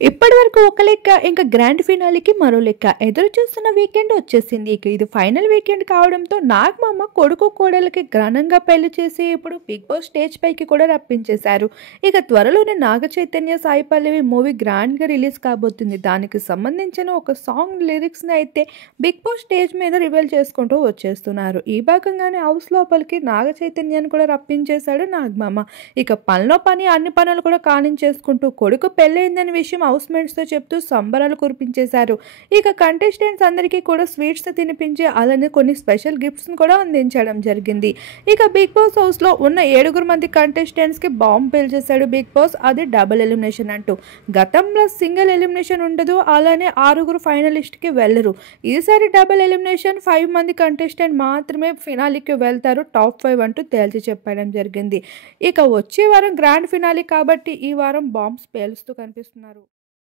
ఇప్పటివరకు ఒక లెక్క, ఇంకా గ్రాండ్ ఫినాలేకి మరో లెక్క. ఎదురు చూస్తున్న వీకెండ్ వచ్చేసింది. ఇక ఇది ఫైనల్ వీకెండ్ కావడంతో నాగమామ కొడుకు కోడలకి ఘనంగా పెళ్లి చేసి ఇప్పుడు బిగ్ బాస్ స్టేజ్ పైకి కూడా రప్పించేశారు. ఇక త్వరలోనే నాగ చైతన్య, సాయి పల్లవి మూవీ గ్రాండ్గా రిలీజ్ కాబోతుంది. దానికి సంబంధించిన ఒక సాంగ్ లిరిక్స్ని అయితే బిగ్ బాస్ స్టేజ్ మీద రివీల్ చేసుకుంటూ వచ్చేస్తున్నారు. ఈ భాగంగానే హౌస్ లోపలికి నాగ చైతన్యాన్ని కూడా రప్పించేశాడు నాగమామ. ఇక పనిలో పని అన్ని పనులు కూడా కానించేసుకుంటూ కొడుకు పెళ్ళైందనే విషయం హౌస్ మేట్స్తో చెప్తూ సంబరాలు కురిపించేశారు. ఇక కంటెస్టెంట్స్ అందరికీ కూడా స్వీట్స్ తినిపించి అలానే కొన్ని స్పెషల్ గిఫ్ట్స్ కూడా అందించడం జరిగింది. ఇక బిగ్ బాస్ హౌస్ లో ఉన్న 7 మంది కంటెస్టెంట్స్ కి బాంబ్ పేల్చేశాడు బిగ్ బాస్. అది డబుల్ ఎలిమినేషన్ అంటూ. గతంలో సింగిల్ ఎలిమినేషన్ ఉండదు, అలానే 6 ఫైనలిస్ట్ కి వెళ్ళరు. ఈసారి డబుల్ ఎలిమినేషన్, 5 మంది కంటెస్టెంట్ మాత్రమే ఫినాలీకి వెళ్తారు, టాప్ 5 అంటూ తేల్చి చెప్పడం జరిగింది. ఇక వచ్చే వారం గ్రాండ్ ఫినాలీ కాబట్టి ఈ వారం బాంబ్స్ పేలుస్తూ కనిపిస్తున్నారు.